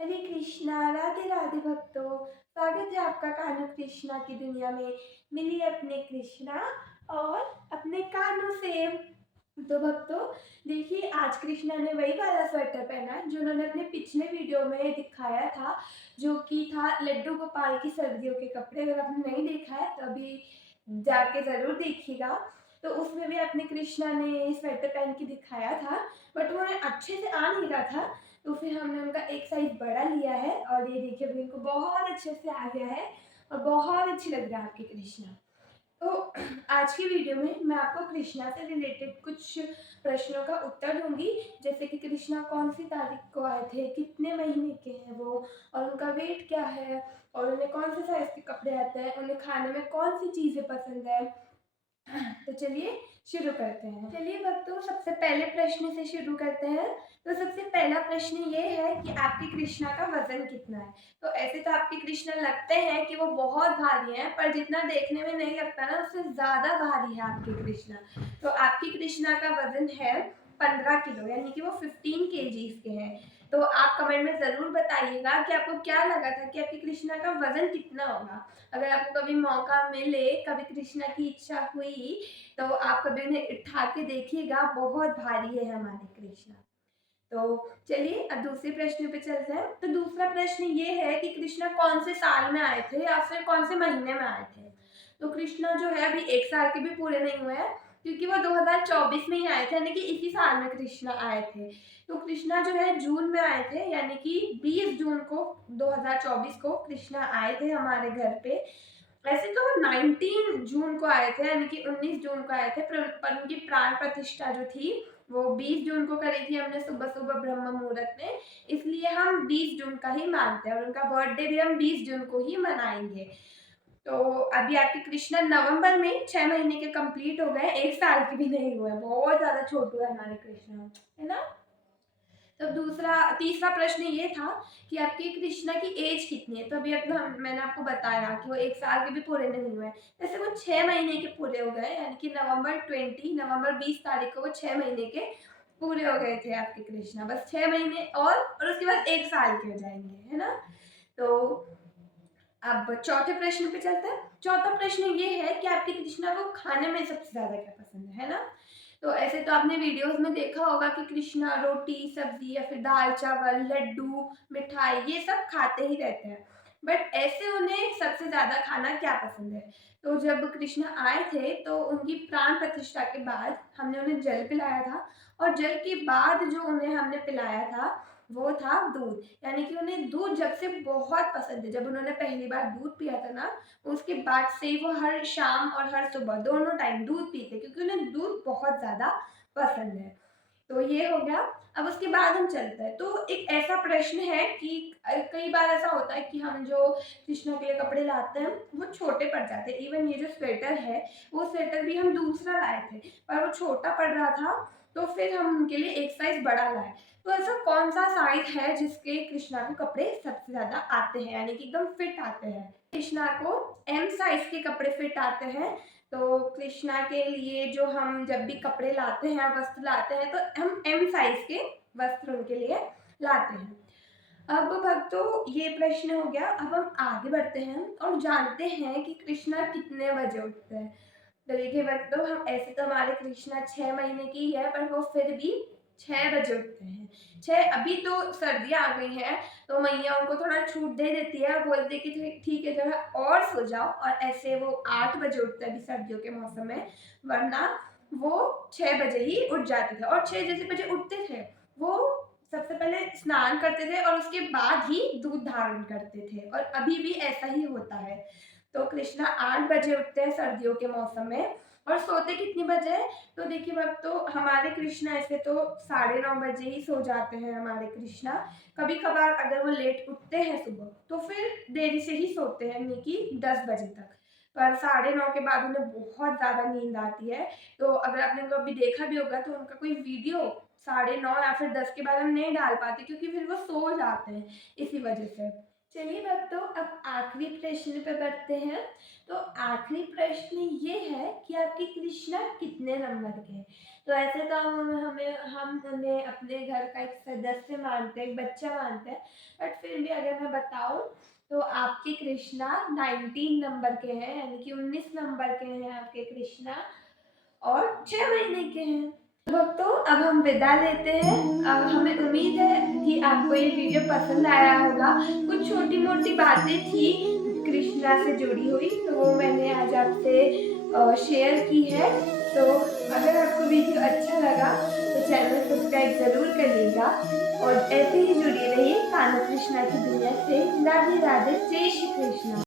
हरे कृष्णा, राधे राधे भक्तों। स्वागत है आपका कान्हा कृष्णा की दुनिया में। मिलिए अपने कृष्णा और अपने कान्हा से। तो भक्तों, देखिए आज कृष्णा ने वही वाला स्वेटर पहना है जो उन्होंने अपने पिछले वीडियो में दिखाया था, जो कि था लड्डू गोपाल की सर्दियों के कपड़े। अगर आपने नहीं देखा है तो अभी जाके जरूर देखिएगा। तो उसमें भी अपने कृष्णा ने स्वेटर पहन के दिखाया था, बट वो अच्छे से आ नहीं रहा था। तो फिर हमने उनका एक साइज बड़ा लिया है और ये देखिए अभी इनको बहुत अच्छे से आ गया है और बहुत अच्छी लग रहा है आपकी कृष्णा। तो आज की वीडियो में मैं आपको कृष्णा से रिलेटेड कुछ प्रश्नों का उत्तर दूंगी, जैसे कि कृष्णा कौन सी तारीख को आए थे, कितने महीने के हैं वो, और उनका वेट क्या है, और उन्हें कौन से साइज के कपड़े आते हैं, उन्हें खाने में कौन सी चीज़ें पसंद है। तो चलिए शुरू करते हैं। चलिए भक्तों, सबसे पहले प्रश्न से शुरू करते हैं। तो सबसे पहला प्रश्न ये है कि आपकी कृष्णा का वजन कितना है। तो ऐसे तो आपकी कृष्णा लगते हैं कि वो बहुत भारी हैं, पर जितना देखने में नहीं लगता ना, उससे ज्यादा भारी है आपकी कृष्णा। तो आपकी कृष्णा का वजन है 15 किलो, यानी कि वो 15 kg के हैं। तो आप कमेंट में जरूर बताइएगा कि आपको क्या लगा था कि आपकी कृष्णा का वजन कितना होगा। अगर आपको कभी मौका मिले, कभी कृष्णा की इच्छा हुई, तो आप कभी उन्हें उठा के देखिएगा, बहुत भारी है हमारे कृष्णा। तो चलिए अब दूसरे प्रश्न पे चलते हैं। तो दूसरा प्रश्न ये है कि कृष्णा कौन से साल में आए थे या फिर कौन से महीने में आए थे। तो कृष्णा जो है अभी 1 साल के भी पूरे नहीं हुए हैं, क्योंकि वो 2024 में ही आए थे, यानी कि इसी साल में कृष्णा आए थे। तो कृष्णा जो है जून में आए थे, यानी कि 20 जून को 2024 को कृष्णा आए थे हमारे घर पे। वैसे तो वो 19 जून को आए थे, यानी कि 19 जून को आए थे, पर उनकी प्राण प्रतिष्ठा जो थी वो 20 जून को करी थी हमने सुबह सुबह ब्रह्म मुहूर्त में। इसलिए हम 20 जून का ही मानते हैं और उनका बर्थडे भी हम 20 जून को ही मनाएंगे। तो अभी आपके कृष्णा नवंबर में 6 महीने के कंप्लीट हो गए, 1 साल के भी नहीं हुए, बहुत ज्यादा छोटू है हमारे कृष्णा, है ना। तो तीसरा प्रश्न ये था कि आपकी कृष्णा की एज कितनी है। तो अभी अपना मैंने आपको बताया कि वो 1 साल के भी पूरे नहीं हुए, जैसे वो 6 महीने के पूरे हो गए, यानी कि नवंबर 20 तारीख को वो 6 महीने के पूरे हो गए थे आपके कृष्णा। बस 6 महीने और उसके बाद 1 साल के हो जाएंगे, है ना। तो अब चौथे प्रश्न पे चलते हैं। चौथा प्रश्न ये है कि आपकी कृष्णा को खाने में सबसे ज्यादा क्या पसंद है ना। तो ऐसे तो आपने वीडियोस में देखा होगा कि कृष्णा रोटी सब्जी या फिर दाल चावल लड्डू मिठाई ये सब खाते ही रहते हैं, बट ऐसे उन्हें सबसे ज्यादा खाना क्या पसंद है। तो जब कृष्णा आए थे तो उनकी प्राण प्रतिष्ठा के बाद हमने उन्हें जल पिलाया था, और जल के बाद जो उन्हें हमने पिलाया था वो था दूध, यानी कि उन्हें दूध जब से बहुत पसंद है। जब उन्होंने पहली बार दूध पिया था ना, उसके बाद से ही वो हर शाम और हर सुबह दोनों टाइम दूध पीते, क्योंकि उन्हें दूध बहुत ज्यादा पसंद है। तो ये हो गया। अब उसके बाद हम चलते हैं। तो एक ऐसा प्रश्न है कि कई बार ऐसा होता है कि हम जो कृष्णा के लिए कपड़े लाते हैं वो छोटे पड़ जाते हैं। इवन ये जो स्वेटर है, वो स्वेटर भी हम दूसरा लाए थे, पर वो छोटा पड़ रहा था, तो फिर हम उनके लिए एक साइज बड़ा लाए। तो ऐसा कौन सा साइज है जिसके कृष्णा को कपड़े सबसे ज्यादा आते हैं, यानी कि एकदम फिट आते हैं। कृष्णा को एम साइज के कपड़े फिट आते हैं। तो कृष्णा के लिए जो हम जब भी कपड़े लाते हैं, वस्त्र लाते हैं, तो हम एम साइज के वस्त्र उनके लिए लाते हैं। अब भक्तों ये प्रश्न हो गया। अब हम आगे बढ़ते हैं और जानते हैं कि कृष्णा कितने बजे उठते हैं। तो देखिए भक्तों, हम ऐसे तो हमारे कृष्णा 6 महीने की ही है, पर वो फिर भी 6 बजे उठते हैं। अभी तो सर्दियाँ आ गई हैं, तो मैया उनको थोड़ा छूट दे देती है, बोलती है कि ठीक है जरा और सो जाओ, और ऐसे वो 8 बजे उठते हैं अभी सर्दियों के मौसम में। वरना वो 6 बजे ही उठ जाते थे, और 6 जैसे बजे उठते थे वो सबसे पहले स्नान करते थे और उसके बाद ही दूध धारण करते थे, और अभी भी ऐसा ही होता है। तो कृष्णा 8 बजे उठते हैं सर्दियों के मौसम में, और सोते कितनी बजे हैं? तो देखिए वक्त तो हमारे कृष्णा ऐसे तो 9:30 बजे ही सो जाते हैं हमारे कृष्णा। कभी कभार अगर वो लेट उठते हैं सुबह तो फिर देरी से ही सोते हैं, यानी कि 10 बजे तक। पर 9:30 के बाद उन्हें बहुत ज्यादा नींद आती है। तो अगर आपने कभी देखा भी होगा तो उनका कोई वीडियो 9:30 या फिर 10 के बाद हम नहीं डाल पाते, क्योंकि फिर वो सो जाते हैं इसी वजह से। चलिए भक्तों, अब आखिरी प्रश्न पे बढ़ते हैं। तो आखिरी प्रश्न ये है कि आपकी कृष्णा कितने नंबर के हैं? तो ऐसे तो हम उन्हें अपने घर का एक सदस्य मानते हैं, एक बच्चा मानते हैं, बट फिर भी अगर मैं बताऊँ तो आपकी कृष्णा 19 नंबर के हैं, यानी कि 19 नंबर के हैं आपके कृष्णा, और 6 महीने के हैं। भक्तों, अब हम विदा लेते हैं। हमें उम्मीद है कि आपको ये वीडियो पसंद आया होगा। कुछ छोटी-मोटी बातें थी कृष्णा से जुड़ी हुई, तो वो मैंने आज आपसे शेयर की है। तो अगर आपको वीडियो अच्छा लगा तो चैनल सब्सक्राइब ज़रूर करिएगा और ऐसे ही जुड़े रहिए कान्हा कृष्णा की दुनिया से। राधे राधे, जय श्री कृष्ण।